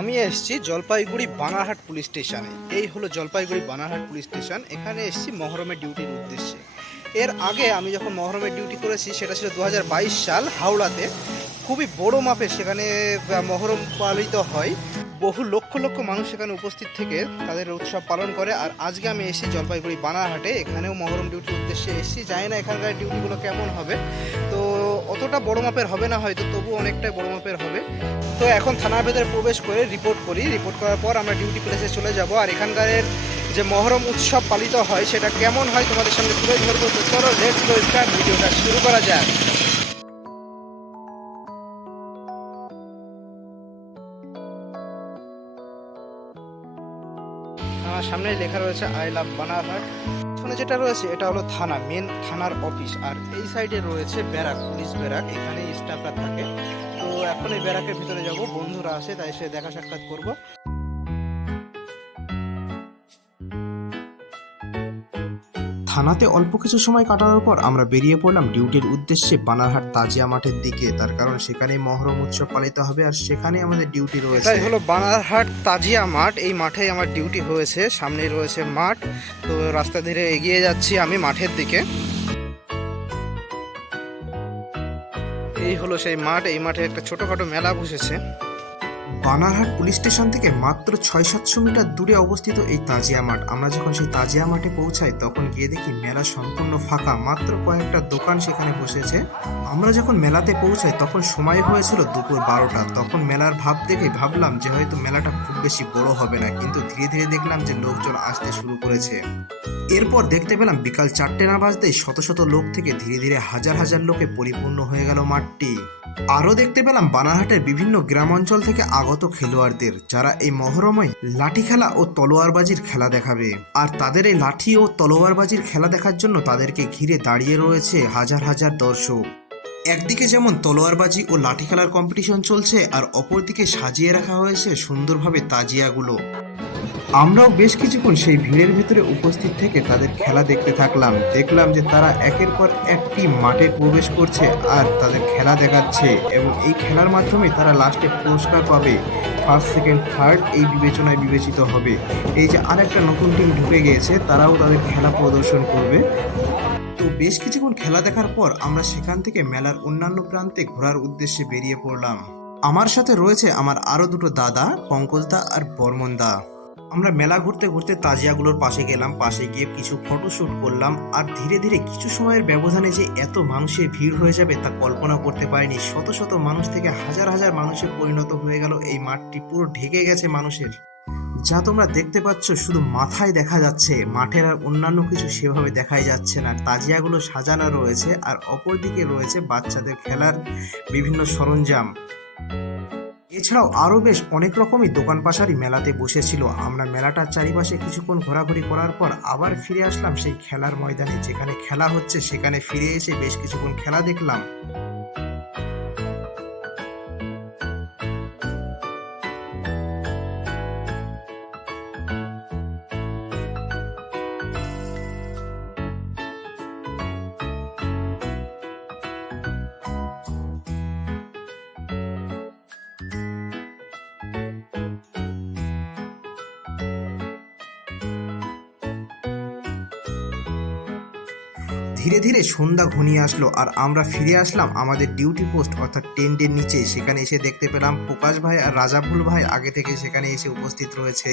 আমি এসেছি জলপাইগুড়ি বানারহাট পুলিশ স্টেশনে। এই হলো জলপাইগুড়ি বানারহাট পুলিশ স্টেশন। এখানে এসেছি মহরমের ডিউটির উদ্দেশ্যে। এর আগে আমি যখন মহরমের ডিউটি করেছি সেটা ছিল 2022 সাল হাওড়াতে। খুবই বড় মাপের সেখানে মহরম পালিত হয়। বহু লক্ষ লক্ষ মানুষ সেখানে উপস্থিত থেকে তাদের উৎসব পালন করে। আর আজকে আমি এসেছি জলপাইগুড়ি বানারহাটে, এখানেও মহরম ডিউটির উদ্দেশ্যে এসেছি। জানি না এখানকার ডিউটিগুলো কেমন হবে, তো অতটা বড় মাপের হবে না হয়তো, তবু অনেকটাই বড় মাপের হবে। তো এখন থানার ভেতরে প্রবেশ করে রিপোর্ট করি। রিপোর্ট করার পর আমরা ডিউটি প্লেসে চলে যাব। আর এখানকার যে মহরম উৎসব পালিত হয় সেটা কেমন হয় তোমাদের সঙ্গে তুলে ধরবো। তো চলো লেটস গো স্টার্ট, ভিডিওটা শুরু করা যাক। আমার সামনে লেখা রয়েছে আই লাভ বানারহাট। এখানে যেটা রয়েছে এটা হলো থানা, মেন থানার অফিস। আর এই সাইডে রয়েছে ব্যারাক, পুলিশ ব্যারাক, এখানে স্টাফরা থাকে। তো এখন এই ব্যারাকের ভিতরে যাব, বন্ধুরা আসে তাই সে দেখা সাক্ষাৎ করব। থানাতে অল্প কিছু সময় কাটানোর পর আমরা বেরিয়ে পড়লাম ডিউটির উদ্দেশ্যে বানারহাট তাজিয়া মাঠের দিকে। তার কারণ সেখানে মহরম উৎসব পালিত হবে আর সেখানে আমাদের ডিউটি রয়েছে। এটাই হলো বানারহাট তাজিয়া মাঠ। এই মাঠেই আমার ডিউটি হয়েছে। সামনেই রয়েছে মাঠ। তো রাস্তা ধীরে এগিয়ে যাচ্ছি আমি মাঠের দিকে। এই হলো সেই মাঠ। এই মাঠে একটা ছোটখাটো মেলা বসেছে। বানারহাট পুলিশ স্টেশন থেকে মাত্র 600-700 মিটার দূরে অবস্থিত এই তাজিয়া মাঠ। আমরা যখন সেই তাজিয়া মাঠে পৌঁছাই তখন গিয়ে দেখি মেলা সম্পূর্ণ ফাঁকা, মাত্র কয়েকটা দোকান সেখানে বসেছে। আমরা যখন মেলাতে পৌঁছাই তখন সময় হয়েছিল দুপুর 12টা। তখন মেলার ভাব দেখে ভাবলাম যে হয়তো মেলাটা খুব বেশি বড় হবে না, কিন্তু ধীরে ধীরে দেখলাম যে লোকজন আসতে শুরু করেছে। এরপর দেখতে পেলাম বিকাল 4টে না বাজতেই শত শত লোক থেকে ধীরে ধীরে হাজার হাজার লোকে পরিপূর্ণ হয়ে গেল মাঠটি। আরও দেখতে পেলাম বানারহাটের বিভিন্ন গ্রাম অঞ্চল থেকে আগত খেলোয়াড়দের, যারা এই মহরমে লাঠি খেলা ও তলোয়ারবাজির খেলা দেখাবে। আর তাদের এই লাঠি ও তলোয়ারবাজির খেলা দেখার জন্য তাদেরকে ঘিরে দাঁড়িয়ে রয়েছে হাজার হাজার দর্শক। একদিকে যেমন তলোয়ারবাজি ও লাঠি খেলার কম্পিটিশন চলছে, আর অপরদিকে সাজিয়ে রাখা হয়েছে সুন্দরভাবে তাজিয়াগুলো। আমরাও বেশ কিছুক্ষণ সেই ভিড়ের ভিতরে উপস্থিত থেকে তাদের খেলা দেখতে থাকলাম। দেখলাম যে তারা একের পর একটি মাঠে প্রবেশ করছে আর তাদের খেলা দেখাচ্ছে, এবং এই খেলার মাধ্যমে তারা লাস্টে পুরস্কার পাবে। ফার্স্ট, সেকেন্ড, থার্ড এই বিবেচনায় বিবেচিত হবে। এই যে আরেকটা নতুন টিম ঢুকে গিয়েছে, তারাও তাদের খেলা প্রদর্শন করবে। তো বেশ কিছুক্ষণ খেলা দেখার পর আমরা সেখান থেকে মেলার অন্যান্য প্রান্তে ঘোরার উদ্দেশ্যে বেরিয়ে পড়লাম। আমার সাথে রয়েছে আমার আরও দুটো দাদা, পঙ্কজদা আর বর্মনদা। আমরা মেলা ঘুরতে ঘুরতে তাজিয়াগুলোর পাশে গেলাম। পাশে গিয়ে কিছু ফটোশ্যুট করলাম। আর ধীরে ধীরে কিছু সময়ের ব্যবধানে যে এত মানুষের ভিড় হয়ে যাবে তা কল্পনা করতে পারিনি। শত শত মানুষ থেকে হাজার হাজার মানুষে পরিণত হয়ে গেল এই মাঠটি, পুরো ঢেকে গেছে মানুষের। যা তোমরা দেখতে পাচ্ছ শুধু মাথায় দেখা যাচ্ছে, মাঠের আর অন্যান্য কিছু সেভাবে দেখাই যাচ্ছে না। তাজিয়াগুলো সাজানো রয়েছে আর অপরদিকে রয়েছে বাচ্চাদের খেলার বিভিন্ন সরঞ্জাম। এছাড়াও আরও বেশ অনেক রকমই দোকান পাশারি মেলাতে বসেছিল। আমরা মেলাটার চারিপাশে কিছুক্ষণ ঘোরাঘুরি করার পর আবার ফিরে আসলাম সেই খেলার ময়দানে। যেখানে খেলা হচ্ছে সেখানে ফিরে এসে বেশ কিছুক্ষণ খেলা দেখলাম। ধীরে ধীরে সন্ধ্যা ঘনিয়ে আসলো আর আমরা ফিরে আসলাম আমাদের ডিউটি পোস্ট অর্থাৎ টেন্টের নিচে। সেখানে এসে দেখতে পেলাম প্রকাশ ভাই আর রাজাফুল ভাই আগে থেকে সেখানে এসে উপস্থিত রয়েছে।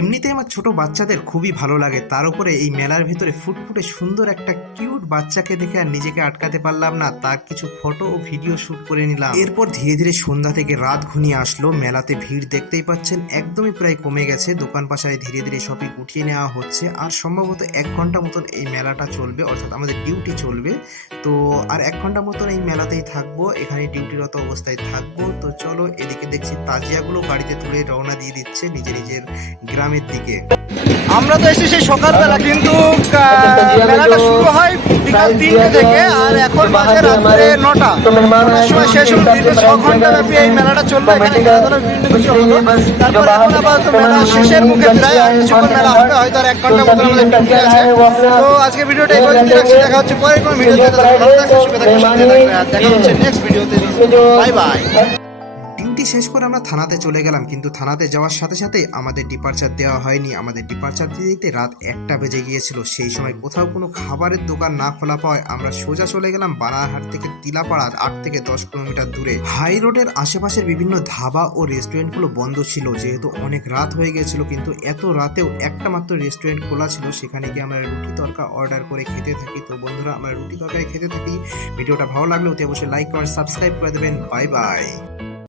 এমনিতে আমার ছোট বাচ্চাদের খুবই ভালো লাগে, তার উপরে এই মেলার ভিতরে ফুটফুটে সুন্দর একটা কিউট বাচ্চাকে দেখে আর নিজেকে আটকাতে পারলাম না, তার কিছু ফটো ও ভিডিও শুট করে নিলাম। এরপর ধীরে ধীরে সন্ধ্যা থেকে রাত ঘনিয়ে আসলো। মেলাতে ভিড় দেখতেই পাচ্ছেন একদমই প্রায় কমে গেছে। দোকান পাশায় ধীরে ধীরে শপিং উঠিয়ে নেওয়া হচ্ছে। আর সম্ভবত 1 ঘন্টা মতন এই মেলাটা চলবে, অর্থাৎ আমাদের ডিউটি চলবে। তো আর 1 ঘন্টা মতন এই মেলাতেই থাকবো, এখানে ডিউটিরত অবস্থায় থাকবো। তো চলো, এদিকে দেখছি তাজিয়াগুলো গাড়িতে তুলে রওনা দিয়ে দিচ্ছে নিজের নিজের গ্রামের দিকে। আমরা তো এসেছি সেই সকালবেলা, কিন্তু মেলাটা শুরু হয় বিকাল 3টে থেকে আর এখন বাজে রাত্রে 9টা। 9টার সময় শেষ হলো। দীর্ঘ 6 ঘন্টা ব্যাপী এই মেলাটা চলবে। এখানে খেলাধুলা বিভিন্ন কিছু হলো। তারপরে এখন আপাতত মেলা শেষের মুখে প্রায়, আর কিছুক্ষণ মেলা হবে, হয়তো আর 1 ঘন্টা মতো আমাদের ডিউটি আছে। তো আজকে ভিডিওটা এই পর্যন্ত রাখছি। দেখা হচ্ছে পরের কোনো ভিডিওতে। ভালো থাকবে, সুখে থাকবে, শান্তি থাকবে। আর দেখা হচ্ছে নেক্সট ভিডিওতে। Bye bye. ডিউটি ডিউটি শেষ করে আমরা থানাতে চলে গেলাম, কিন্তু থানাতে যাওয়ার সাথে সাথে আমাদের ডিপার্চার দেওয়া হয়নি। আমাদের ডিপার্চার দিতে রাত 1টা বেজে গিয়েছিল। সেই সময় কোথাও কোনো খাবারের দোকান না খোলা পাওয়ায় আমরা সোজা চলে গেলাম বানারহাট থেকে তিলাপাড়া 8 থেকে 10 কিলোমিটার দূরে। হাই রোডের আশেপাশের বিভিন্ন ধাবা ও রেস্টুরেন্টগুলো বন্ধ ছিল, যেহেতু অনেক রাত হয়ে গেছিল। কিন্তু এত রাতেও একটা মাত্র রেস্টুরেন্ট খোলা ছিল, সেখানে গিয়ে আমরা রুটি তরকা অর্ডার করে খেতে থাকি। তো বন্ধুরা, আমরা রুটি তরকারি খেতে থাকি। ভিডিওটা ভালো লাগলে অতি অবশ্যই লাইক কমেন্ট সাবস্ক্রাইব করে দেবেন। Bye bye.